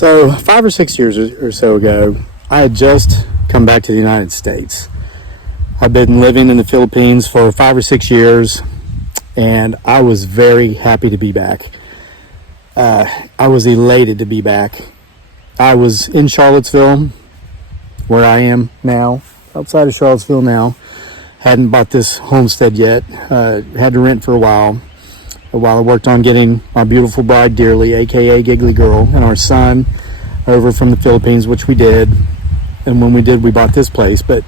So 5 or 6 years or so ago, I had just come back to the United States. I've been living in the Philippines for 5 or 6 years, and I was very happy to be back. I was elated to be back. I was in Charlottesville, where I am now, outside of Charlottesville now. Hadn't bought this homestead yet. Had to rent for a while. While I worked on getting my beautiful bride dearly, aka Giggly Girl, and our son over from the Philippines, which we did. And when we did, we bought this place. But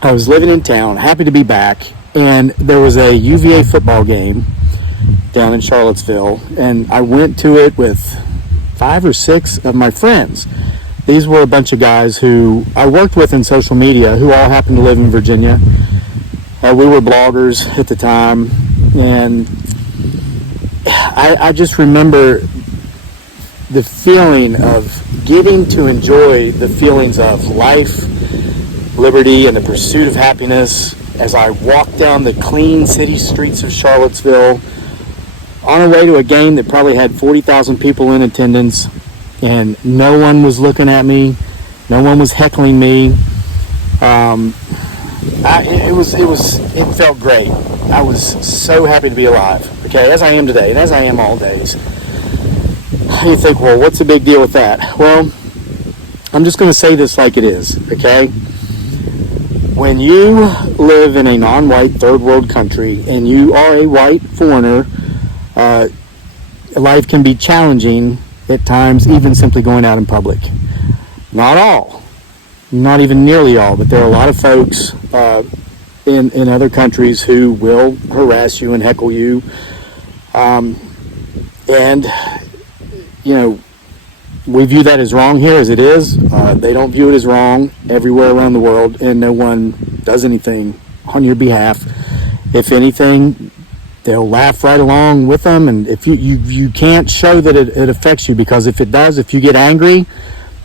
I was living in town, happy to be back, and there was a UVA football game down in Charlottesville, and I went to it with 5 or 6 of my friends. These were a bunch of guys who I worked with in social media who all happened to live in Virginia. We were bloggers at the time, and I just remember the feeling of getting to enjoy the feelings of life, liberty, and the pursuit of happiness as I walked down the clean city streets of Charlottesville on our way to a game that probably had 40,000 people in attendance, and no one was looking at me, no one was heckling me. It felt great. I was so happy to be alive, okay, as I am today, and as I am all days. You think, well, what's the big deal with that? Well, I'm just going to say this like it is, okay? When you live in a non-white third world country and you are a white foreigner, life can be challenging at times, even simply going out in public. Not all, not even nearly all, but there are a lot of folks in other countries who will harass you and heckle you. And, you know, we view that as wrong here as it is. They don't view it as wrong everywhere around the world, and no one does anything on your behalf. If anything, they'll laugh right along with them, and if you can't show that it affects you, because if it does, if you get angry,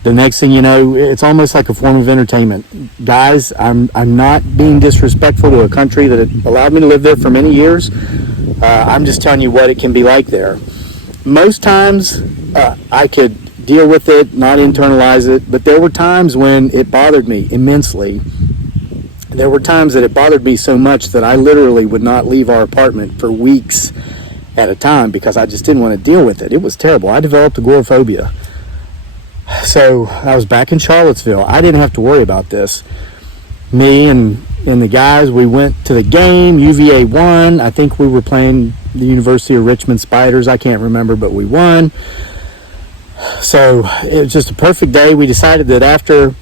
the next thing you know, it's almost like a form of entertainment. Guys, I'm not being disrespectful to a country that allowed me to live there for many years. I'm just telling you what it can be like there. Most times, I could deal with it, not internalize it, but there were times when it bothered me immensely. There were times that it bothered me so much that I literally would not leave our apartment for weeks at a time because I just didn't want to deal with it. It was terrible. I developed agoraphobia. So I was back in Charlottesville. I didn't have to worry about this. Me and the guys, we went to the game. UVA won. I think we were playing the University of Richmond Spiders. I can't remember, but we won. So it was just a perfect day. We decided that after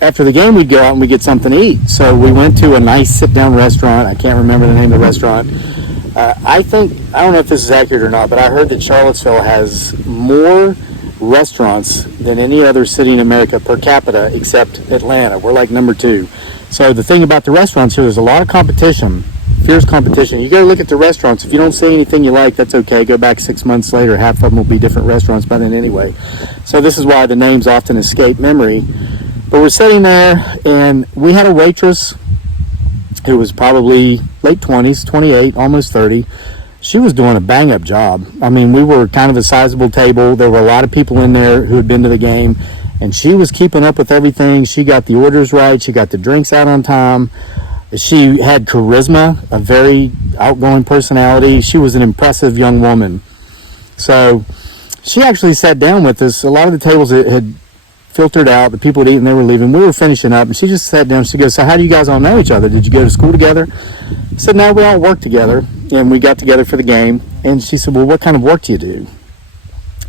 the game, we'd go out and we'd get something to eat. So we went to a nice sit-down restaurant. I can't remember the name of the restaurant. I don't know if this is accurate or not, but I heard that Charlottesville has more restaurants than any other city in America per capita except Atlanta. We're like number 2. So the thing about the restaurants here, there's a lot of competition, fierce competition. You go look at the restaurants. If you don't see anything you like, that's okay. Go back 6 months later. Half of them will be different restaurants by then anyway. So this is why the names often escape memory. But we're sitting there, and we had a waitress who was probably late 20s, 28, almost 30. She was doing a bang-up job. I mean, we were kind of a sizable table. There were a lot of people in there who had been to the game, and she was keeping up with everything. She got the orders right. She got the drinks out on time. She had charisma, a very outgoing personality. She was an impressive young woman. So she actually sat down with us. A lot of the tables had filtered out. The people had eaten, they were leaving. We were finishing up, and she just sat down. She goes, so how do you guys all know each other? Did you go to school together? I said, no, we all work together, and we got together for the game. And she said, well, what kind of work do you do?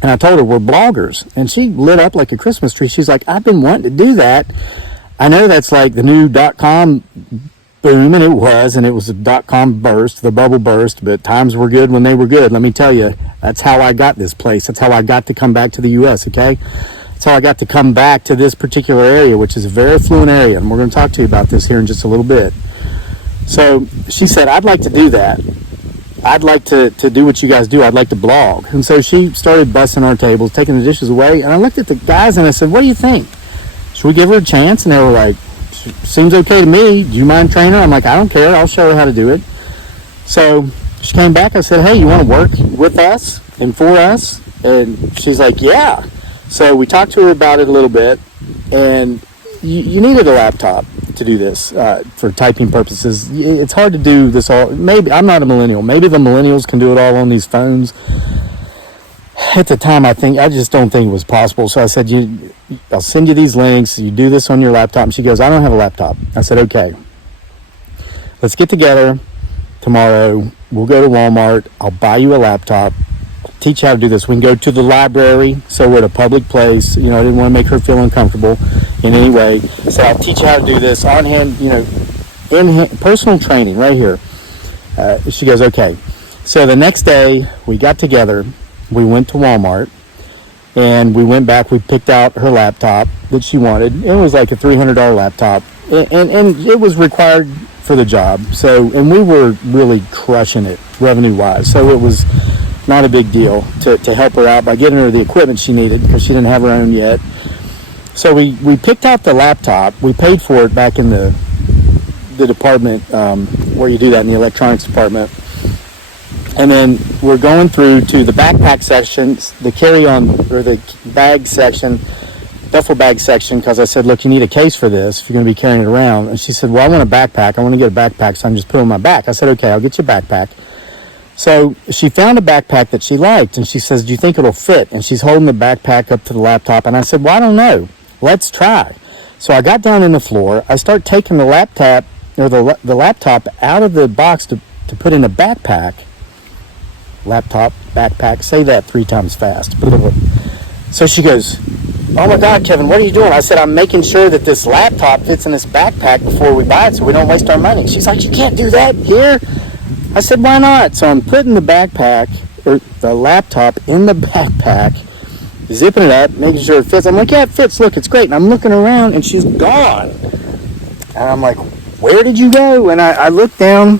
And I told her, we're bloggers. And she lit up like a Christmas tree. She's like, I've been wanting to do that. I know that's like the new .com boom, and it was a .com burst, the bubble burst, but times were good when they were good. Let me tell you, that's how I got this place. That's how I got to come back to the U.S., okay? That's how I got to come back to this particular area, which is a very affluent area, and we're going to talk to you about this here in just a little bit. So she said, I'd like to do that. I'd like to do what you guys do. I'd like to blog. And so she started bussing our tables, taking the dishes away, and I looked at the guys and I said, what do you think? Should we give her a chance? And they were like, seems okay to me. Do you mind training her? I'm like, I don't care. I'll show her how to do it. So she came back. I said, hey, you want to work? with us and for us? And she's like, yeah. So we talked to her about it a little bit, and you needed a laptop to do this for typing purposes. It's hard to do this all. Maybe I'm not a millennial. Maybe the millennials can do it all on these phones. At the time, I just don't think it was possible. So I said, I'll send you these links. You do this on your laptop. And she goes, I don't have a laptop. I said, okay. Let's get together tomorrow. We'll go to Walmart. I'll buy you a laptop. Teach you how to do this. We can go to the library, so we're at a public place. I didn't want to make her feel uncomfortable in any way. So I'll teach you how to do this on hand, personal training right here. She goes, okay. So the next day, we got together. We went to Walmart, and we went back. We picked out her laptop that she wanted. It was like a $300 laptop, and it was required for the job. And we were really crushing it revenue-wise. So it was not a big deal to help her out by getting her the equipment she needed, because she didn't have her own yet. So we picked out the laptop. We paid for it back in the department where you do that in the electronics department. And then we're going through to the backpack sections, the carry-on or the bag section, duffel bag section, because I said, look, you need a case for this if you're going to be carrying it around. And she said, well, I want a backpack. I want to get a backpack, so I'm just putting it on my back. I said, okay, I'll get you a backpack. So she found a backpack that she liked, and she says, do you think it'll fit? And she's holding the backpack up to the laptop, and I said, well, I don't know. Let's try. So I got down on the floor. I start taking the laptop out of the box to put in a backpack. Laptop, backpack, say that 3 times fast. So she goes, oh my God, Kevin, what are you doing? I said, I'm making sure that this laptop fits in this backpack before we buy it so we don't waste our money. She's like, you can't do that here. I said, why not? So I'm putting the laptop in the backpack, zipping it up, making sure it fits. I'm like, yeah, it fits. Look, it's great. And I'm looking around, and she's gone. And I'm like, where did you go? And I look down.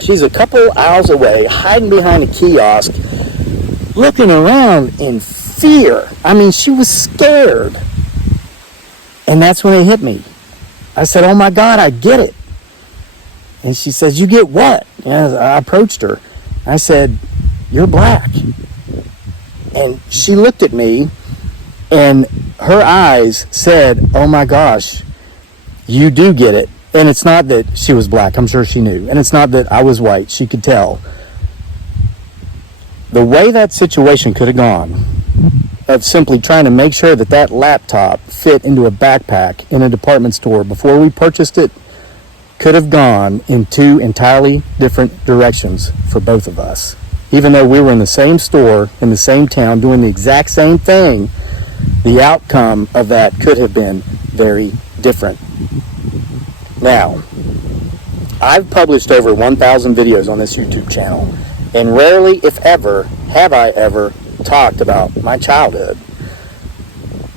She's a couple aisles away, hiding behind a kiosk, looking around in fear. I mean, she was scared. And that's when it hit me. I said, oh my God, I get it. And she says, you get what? I approached her. I said, you're black. And she looked at me, and her eyes said, oh my gosh, you do get it. And it's not that she was black. I'm sure she knew. And it's not that I was white. She could tell. The way that situation could have gone, of simply trying to make sure that laptop fit into a backpack in a department store before we purchased it, could have gone in 2 entirely different directions for both of us. Even though we were in the same store, in the same town, doing the exact same thing, the outcome of that could have been very different. Now, I've published over 1,000 videos on this YouTube channel, and rarely, if ever, have I ever talked about my childhood.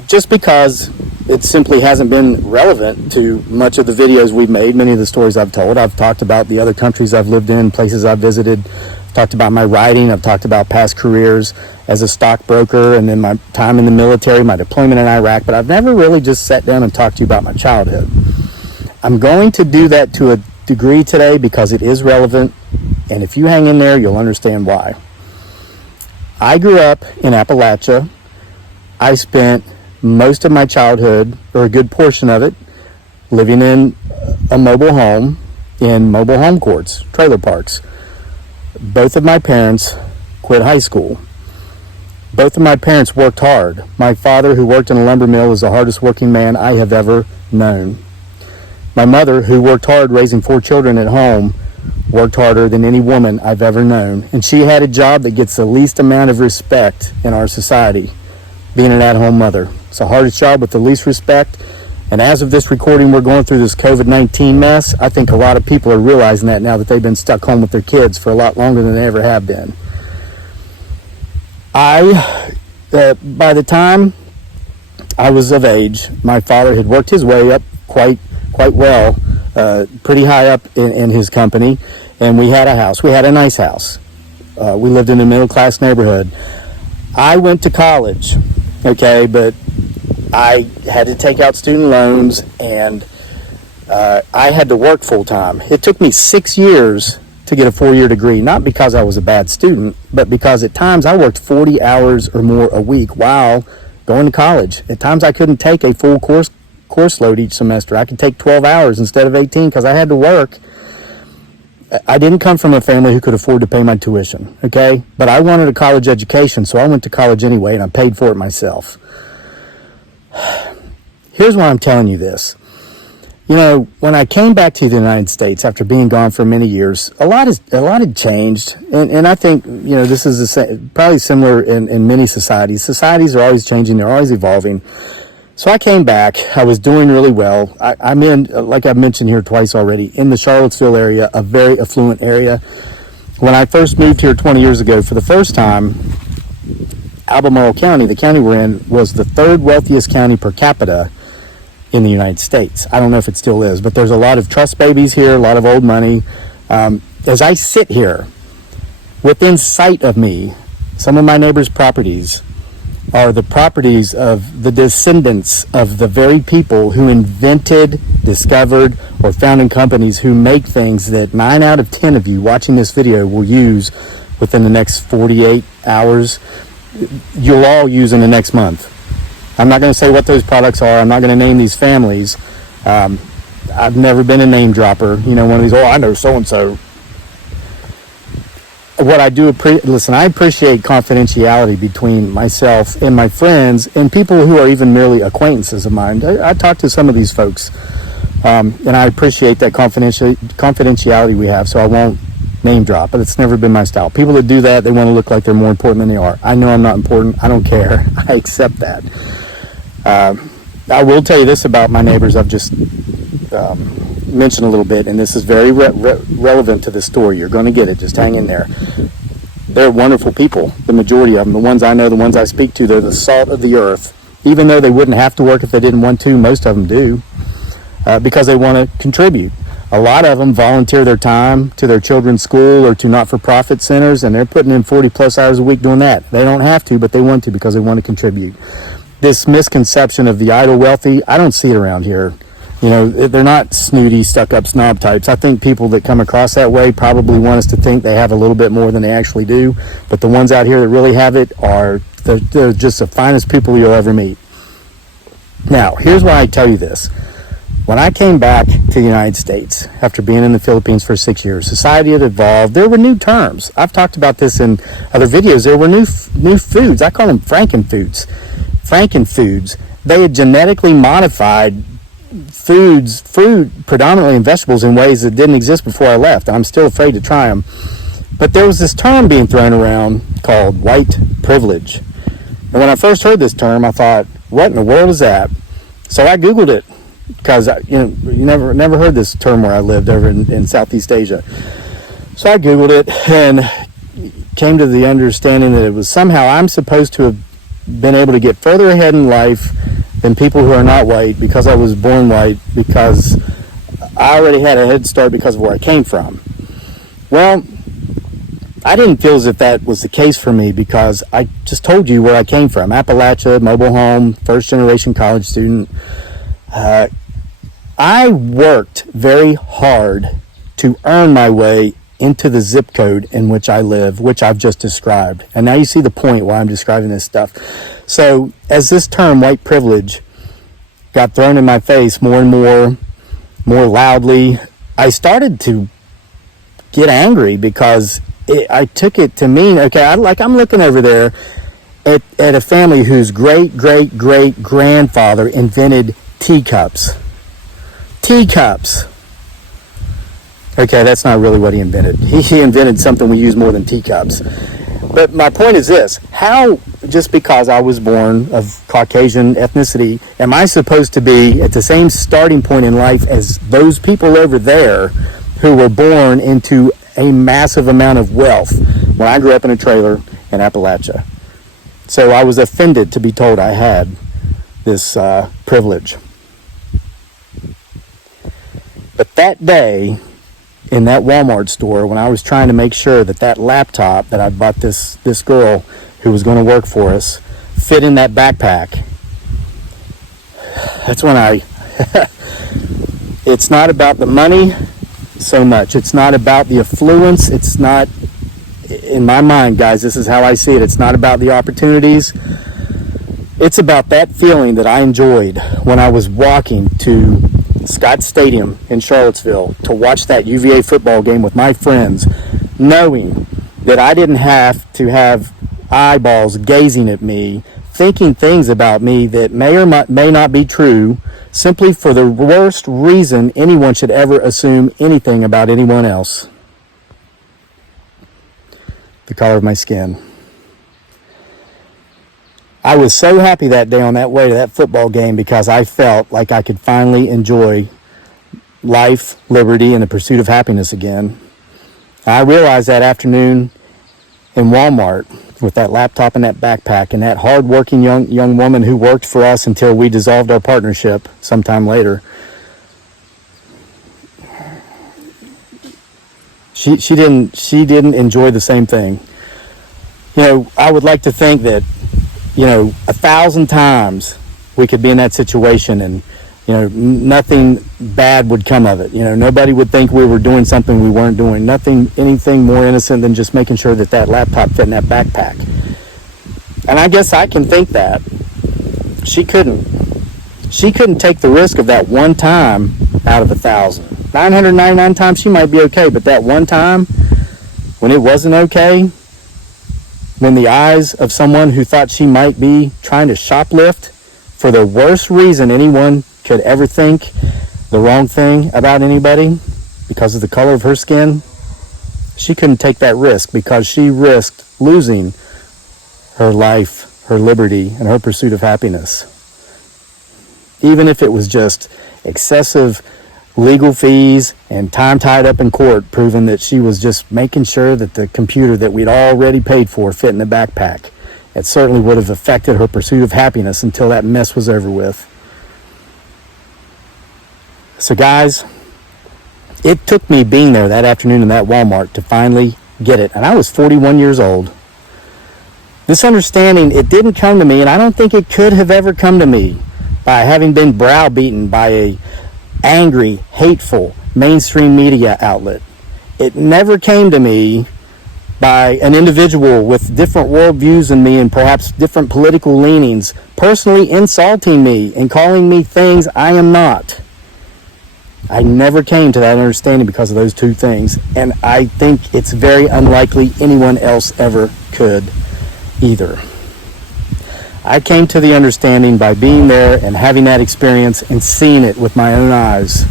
Just because it simply hasn't been relevant to much of the videos we've made, many of the stories I've told. I've talked about the other countries I've lived in, places I've visited. I've talked about my writing. I've talked about past careers as a stockbroker, and then my time in the military, my deployment in Iraq. But I've never really just sat down and talked to you about my childhood. I'm going to do that to a degree today because it is relevant, and if you hang in there, you'll understand why. I grew up in Appalachia. I spent most of my childhood, or a good portion of it, living in a mobile home in mobile home courts, trailer parks. Both of my parents quit high school. Both of my parents worked hard. My father, who worked in a lumber mill, is the hardest working man I have ever known. My mother, who worked hard raising 4 children at home, worked harder than any woman I've ever known. And she had a job that gets the least amount of respect in our society, being an at-home mother. It's the hardest job with the least respect. And as of this recording, we're going through this COVID-19 mess. I think a lot of people are realizing that now that they've been stuck home with their kids for a lot longer than they ever have been. By the time I was of age, my father had worked his way up quite well, pretty high up in his company, and we had a house. We had a nice house. We lived in a middle-class neighborhood. I went to college, okay, but I had to take out student loans, and I had to work full-time. It took me 6 years to get a 4-year degree, not because I was a bad student, but because at times I worked 40 hours or more a week while going to college. At times I couldn't take a full course load each semester. I could take 12 hours instead of 18 because I had to work. I didn't come from a family who could afford to pay my tuition, okay? But I wanted a college education, so I went to college anyway, and I paid for it myself. Here's why I'm telling you this. You know, when I came back to the United States after being gone for many years, a lot had changed. And I think, you know, this is probably similar in many societies. Societies are always changing. They're always evolving. So I came back. I was doing really well. I'm in, like I've mentioned here twice already, in the Charlottesville area, a very affluent area. When I first moved here 20 years ago, for the first time, Albemarle County, the county we're in, was the third wealthiest county per capita in the United States. I don't know if it still is, but there's a lot of trust babies here, a lot of old money. As I sit here, within sight of me, some of my neighbors' properties are the properties of the descendants of the very people who invented, discovered, or founded companies who make things that 9 out of 10 of you watching this video will use within the next 48 hours. You'll all use in the next month. I'm not going to say what those products are. I'm not going to name these families. I've never been a name dropper. You know, one of these, I know so-and-so. What I do, listen, I appreciate confidentiality between myself and my friends and people who are even merely acquaintances of mine. I talk to some of these folks, and I appreciate that confidentiality we have, so I won't name drop, but it's never been my style. People that do that, they want to look like they're more important than they are. I know I'm not important. I don't care. I accept that. I will tell you this about my neighbors. I've just mentioned a little bit, and this is very relevant to the story. You're going to get it. Just hang in there. They're wonderful people, the majority of them. The ones I know, the ones I speak to, they're the salt of the earth. Even though they wouldn't have to work if they didn't want to, most of them do, because they want to contribute. A lot of them volunteer their time to their children's school or to not-for-profit centers, and they're putting in 40-plus hours a week doing that. They don't have to, but they want to because they want to contribute. This misconception of the idle wealthy, I don't see it around here. You know, they're not snooty, stuck-up snob types. I think people that come across that way probably want us to think they have a little bit more than they actually do. But the ones out here that really have it they're just the finest people you'll ever meet. Now, here's why I tell you this. When I came back to the United States after being in the Philippines for 6 years, society had evolved. There were new terms. I've talked about this in other videos. There were new foods. I call them Frankenfoods. Frankenfoods. They had genetically modified food predominantly in vegetables in ways that didn't exist before I left. I'm still afraid to try them. But there was this term being thrown around called white privilege. And when I first heard this term, I thought, what in the world is that? So I Googled it. Because you never heard this term where I lived over in Southeast Asia. So I Googled it and came to the understanding that it was somehow I'm supposed to have been able to get further ahead in life than people who are not white because I was born white, because I already had a head start because of where I came from. Well, I didn't feel as if that was the case for me because I just told you where I came from. Appalachia, mobile home, first generation college student. I worked very hard to earn my way into the zip code in which I live, which I've just described. And now you see the point why I'm describing this stuff. So as this term, white privilege, got thrown in my face more and more loudly, I started to get angry because I took it to mean, okay, I'm looking over there at a family whose great-great-great-grandfather invented teacups. Teacups. Okay, that's not really what he invented. He invented something we use more than teacups. But my point is this. How, just because I was born of Caucasian ethnicity, am I supposed to be at the same starting point in life as those people over there who were born into a massive amount of wealth when I grew up in a trailer in Appalachia? So I was offended to be told I had this privilege. But that day, in that Walmart store, when I was trying to make sure that laptop that I bought this girl who was going to work for us fit in that backpack, that's when it's not about the money, so much. It's not about the affluence. It's not, in my mind, guys, this is how I see it. It's not about the opportunities. It's about that feeling that I enjoyed when I was walking to Scott Stadium in Charlottesville to watch that UVA football game with my friends, knowing that I didn't have to have eyeballs gazing at me, thinking things about me that may or may not be true, simply for the worst reason anyone should ever assume anything about anyone else: the color of my skin. I was so happy that day on that way to that football game because I felt like I could finally enjoy life, liberty, and the pursuit of happiness again. I realized that afternoon in Walmart with that laptop and that backpack and that hard-working young woman who worked for us until we dissolved our partnership sometime later. She didn't enjoy the same thing. You know, I would like to think that, 1,000 times we could be in that situation and, nothing bad would come of it. Nobody would think we were doing something we weren't doing. Anything more innocent than just making sure that laptop fit in that backpack. And I guess I can think that. She couldn't. She couldn't take the risk of that one time out of 1,000. 999 times she might be okay, but that one time when it wasn't okay, when the eyes of someone who thought she might be trying to shoplift for the worst reason anyone could ever think the wrong thing about anybody because of the color of her skin, she couldn't take that risk because she risked losing her life, her liberty, and her pursuit of happiness. Even if it was just excessive legal fees and time tied up in court proving that she was just making sure that the computer that we'd already paid for fit in the backpack. It certainly would have affected her pursuit of happiness until that mess was over with. So guys, it took me being there that afternoon in that Walmart to finally get it. And I was 41 years old. This understanding, it didn't come to me, and I don't think it could have ever come to me by having been browbeaten by a angry, hateful mainstream media outlet. It never came to me by an individual with different worldviews than me and perhaps different political leanings personally insulting me and calling me things I am not. I never came to that understanding because of those two things, and I think it's very unlikely anyone else ever could either. I came to the understanding by being there and having that experience and seeing it with my own eyes.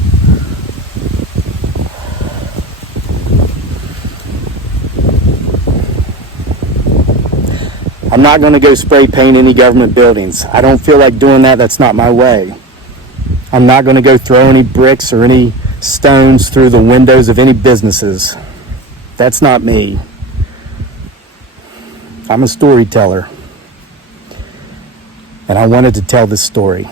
I'm not going to go spray paint any government buildings. I don't feel like doing that. That's not my way. I'm not going to go throw any bricks or any stones through the windows of any businesses. That's not me. I'm a storyteller. And I wanted to tell this story.